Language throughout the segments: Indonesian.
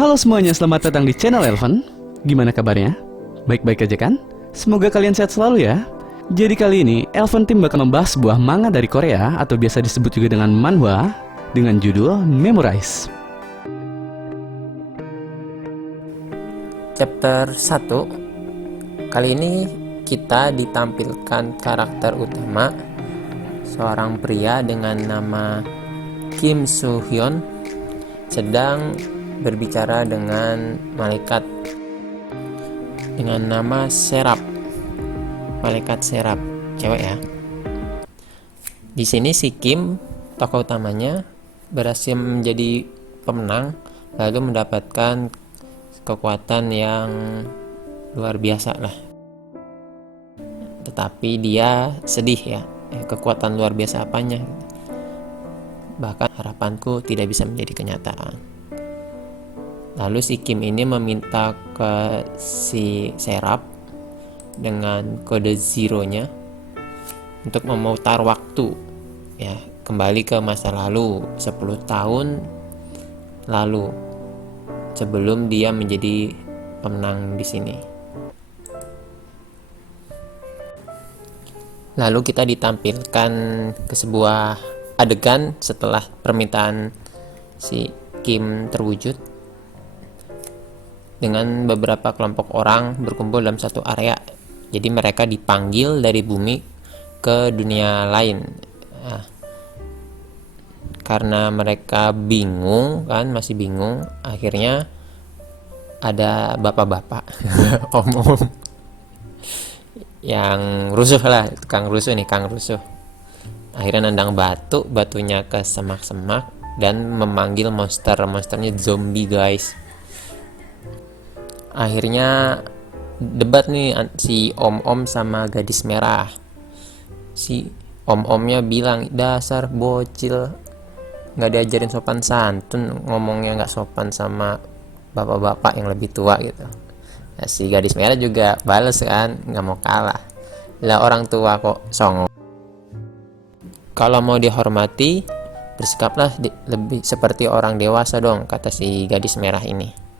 Halo semuanya, selamat datang di channel Elvan. Gimana kabarnya? Baik-baik aja kan? Semoga kalian sehat selalu ya. Jadi kali ini, Elvan Team bakal membahas sebuah manga dari Korea atau biasa disebut juga dengan manhwa dengan judul Memorize. Chapter 1. Kali ini kita ditampilkan karakter utama, seorang pria dengan nama Kim Soo Hyun sedang berbicara dengan malaikat dengan nama Serap. Malaikat Serap, cewek ya. Di sini si Kim, tokoh utamanya, berhasil menjadi pemenang lalu mendapatkan kekuatan yang luar biasa lah. Tetapi dia sedih ya, kekuatan luar biasa apanya? Bahkan harapanku tidak bisa menjadi kenyataan. Lalu si Kim ini meminta ke si Serap dengan kode zeronya untuk memutar waktu ya, kembali ke masa lalu 10 tahun lalu sebelum dia menjadi pemenang di sini. Lalu kita ditampilkan ke sebuah adegan setelah permintaan si Kim terwujud, dengan beberapa kelompok orang berkumpul dalam satu area. Jadi mereka dipanggil dari bumi ke dunia lain. Nah, karena mereka bingung kan, masih bingung, akhirnya ada bapak-bapak om-om yang rusuh lah, kang rusuh. Akhirnya nendang batunya ke semak-semak dan memanggil monsternya zombie guys. Akhirnya debat nih si om-om sama gadis merah. Si om-omnya bilang, dasar bocil, nggak diajarin sopan santun, ngomongnya nggak sopan sama bapak-bapak yang lebih tua gitu. Nah, si gadis merah juga bales kan, nggak mau kalah. Lah orang tua kok songong. Kalau mau dihormati, bersikaplah lebih seperti orang dewasa dong, kata si gadis merah ini.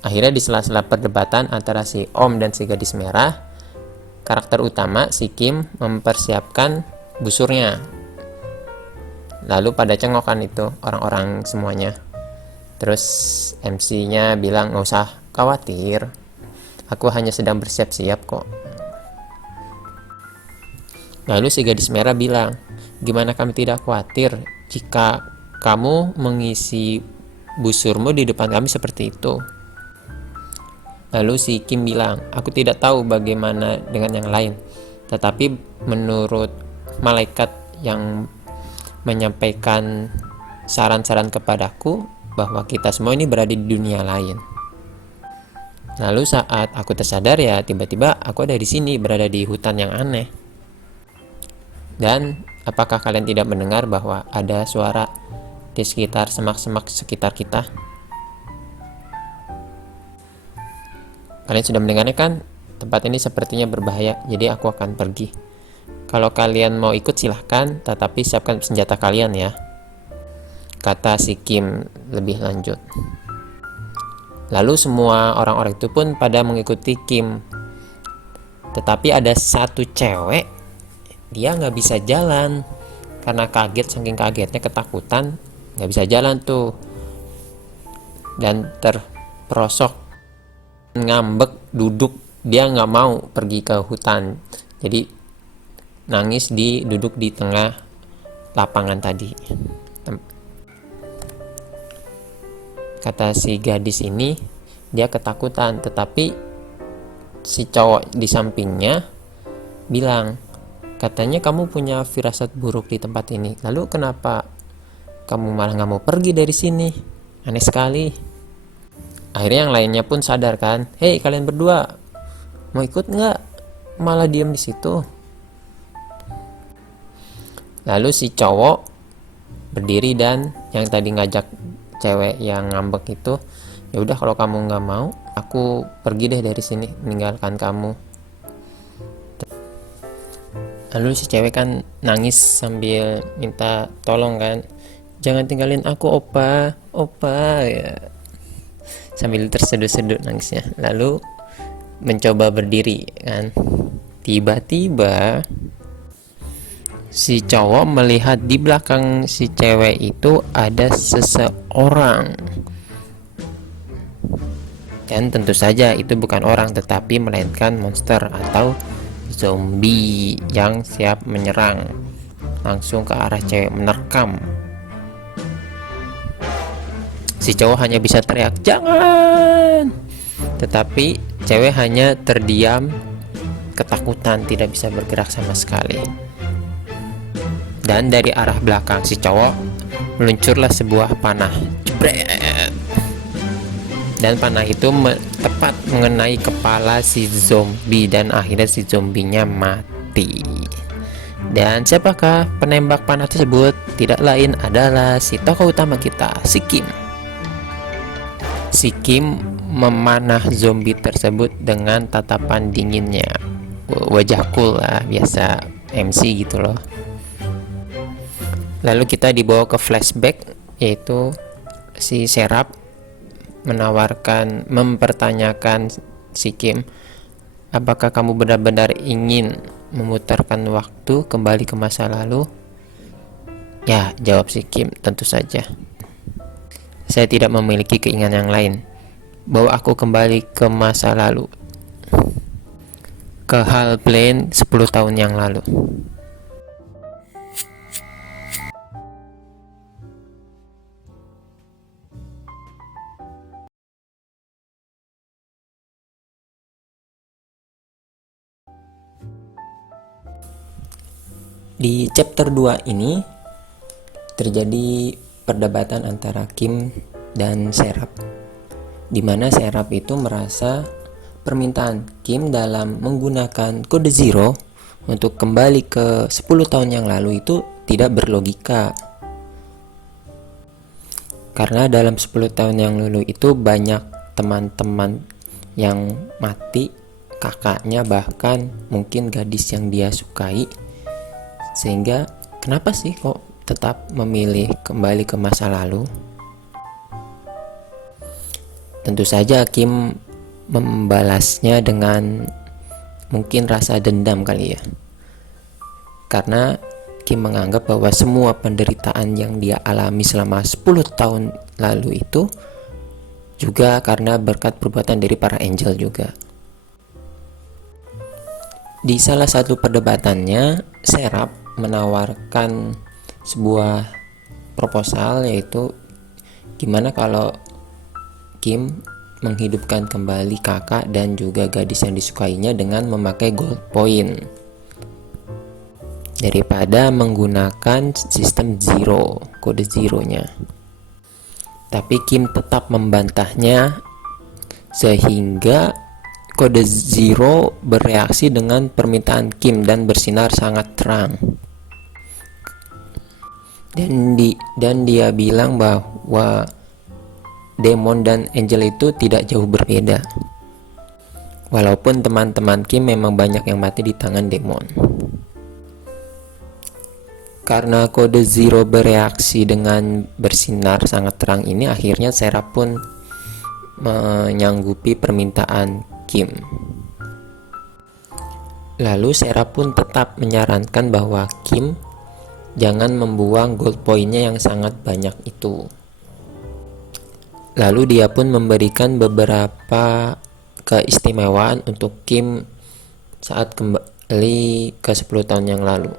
Akhirnya di sela-sela perdebatan antara si Om dan si gadis merah, karakter utama si Kim mempersiapkan busurnya. Lalu pada cengokan itu orang-orang semuanya. Terus MC-nya bilang, nggak usah khawatir, aku hanya sedang bersiap-siap kok. Lalu si gadis merah bilang, gimana kami tidak khawatir jika kamu mengisi busurmu di depan kami seperti itu. Lalu si Kim bilang, aku tidak tahu bagaimana dengan yang lain, tetapi menurut malaikat yang menyampaikan saran-saran kepadaku bahwa kita semua ini berada di dunia lain. Lalu saat aku tersadar ya, tiba-tiba aku ada di sini, berada di hutan yang aneh. Dan apakah kalian tidak mendengar bahwa ada suara di sekitar semak-semak sekitar kita? Kalian sudah mendengarnya kan? Tempat ini sepertinya berbahaya, jadi aku akan pergi. Kalau kalian mau ikut silahkan, tetapi siapkan senjata kalian ya, kata si Kim lebih lanjut. Lalu semua orang-orang itu pun pada mengikuti Kim. Tetapi ada satu cewek, dia nggak bisa jalan karena kaget, saking kagetnya ketakutan, nggak bisa jalan tuh, dan terperosok, ngambek, duduk, dia nggak mau pergi ke hutan, jadi nangis duduk di tengah lapangan tadi. Kata si gadis ini, dia ketakutan, tetapi si cowok di sampingnya bilang, katanya kamu punya firasat buruk di tempat ini, lalu kenapa kamu malah nggak mau pergi dari sini? Aneh sekali. Akhirnya yang lainnya pun sadar kan, hei kalian berdua, mau ikut nggak? Malah diam di situ. Lalu si cowok berdiri dan yang tadi ngajak cewek yang ngambek itu, ya udah kalau kamu nggak mau, aku pergi deh dari sini, meninggalkan kamu. Lalu si cewek kan nangis sambil minta tolong kan, Jangan tinggalin aku, opa, opa, ya. Sambil tersedut-sedut nangisnya. Lalu mencoba berdiri kan. Tiba-tiba si cowok melihat di belakang si cewek itu ada seseorang. Dan tentu saja itu bukan orang tetapi melainkan monster atau zombie yang siap menyerang. Langsung ke arah cewek, menerkam. Si cowok hanya bisa teriak, "Jangan!" Tetapi cewek hanya terdiam, ketakutan, tidak bisa bergerak sama sekali. Dan dari arah belakang si cowok meluncurlah sebuah panah. Jebret! Dan panah itu tepat mengenai kepala si zombie dan akhirnya si zombinya mati. Dan siapakah penembak panah tersebut? Tidak lain adalah si tokoh utama kita, si Kim. Si Kim memanah zombie tersebut dengan tatapan dinginnya. Wajah cool lah, biasa MC gitu loh. Lalu kita dibawa ke flashback, yaitu si Serap mempertanyakan si Kim, apakah kamu benar-benar ingin memutarkan waktu kembali ke masa lalu? Ya, jawab si Kim, tentu saja. Saya tidak memiliki keinginan yang lain. Bawa aku kembali ke masa lalu. Ke hal plan 10 tahun yang lalu. Di chapter 2 ini terjadi perdebatan antara Kim dan Serap, di mana Serap itu merasa permintaan Kim dalam menggunakan kode zero untuk kembali ke 10 tahun yang lalu itu tidak berlogika. Karena dalam 10 tahun yang lalu itu banyak teman-teman yang mati, kakaknya, bahkan mungkin gadis yang dia sukai. Sehingga kenapa sih kok tetap memilih kembali ke masa lalu? Tentu saja Kim membalasnya dengan mungkin rasa dendam kali ya. Karena Kim menganggap bahwa semua penderitaan yang dia alami selama 10 tahun lalu itu juga karena berkat perbuatan dari para angel juga. Di salah satu perdebatannya, Serap menawarkan sebuah proposal, yaitu gimana kalau Kim menghidupkan kembali kakak dan juga gadis yang disukainya dengan memakai gold point daripada menggunakan sistem zero, kode zeronya. Tapi Kim tetap membantahnya sehingga kode zero bereaksi dengan permintaan Kim dan bersinar sangat terang. Dan dia bilang bahwa demon dan angel itu tidak jauh berbeda. Walaupun teman-teman Kim memang banyak yang mati di tangan demon. Karena kode zero bereaksi dengan bersinar sangat terang ini, akhirnya Serap pun menyanggupi permintaan Kim. Lalu Serap pun tetap menyarankan bahwa Kim jangan membuang gold point-nya yang sangat banyak itu. Lalu dia pun memberikan beberapa keistimewaan untuk Kim saat kembali ke 10 tahun yang lalu.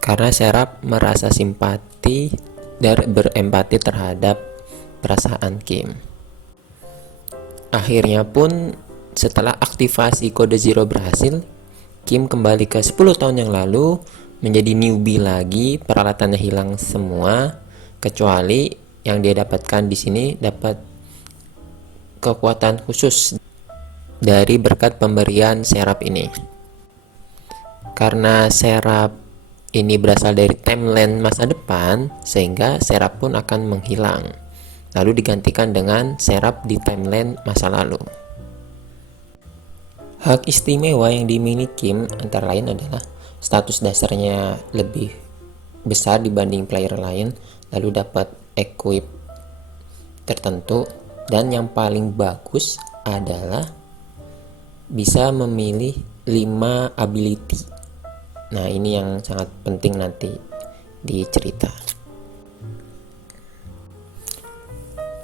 Karena Serap merasa simpati dan berempati terhadap perasaan Kim. Akhirnya pun setelah aktivasi kode zero berhasil, Kim kembali ke 10 tahun yang lalu menjadi newbie lagi, peralatannya hilang semua kecuali yang dia dapatkan di sini dapat kekuatan khusus dari berkat pemberian Serap ini. Karena Serap ini berasal dari timeline masa depan, sehingga Serap pun akan menghilang, lalu digantikan dengan Serap di timeline masa lalu. Hak istimewa yang dimiliki Kim antara lain adalah status dasarnya lebih besar dibanding player lain, lalu dapat equip tertentu, dan yang paling bagus adalah bisa memilih 5 ability. Nah, ini yang sangat penting nanti di cerita.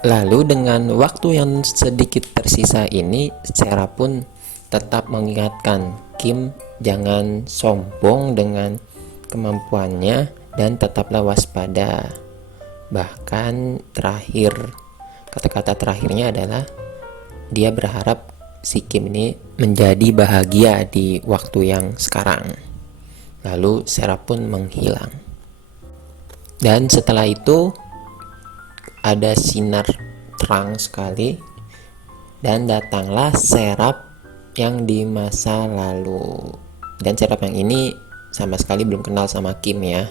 Lalu dengan waktu yang sedikit tersisa ini, Sarah pun tetap mengingatkan Kim jangan sombong dengan kemampuannya dan tetaplah waspada. Bahkan kata-kata terakhirnya adalah dia berharap si Kim ini menjadi bahagia di waktu yang sekarang. Lalu Sarah pun menghilang. Dan setelah itu ada sinar terang sekali dan datanglah Serap yang di masa lalu. Dan Serap yang ini sama sekali belum kenal sama Kim ya.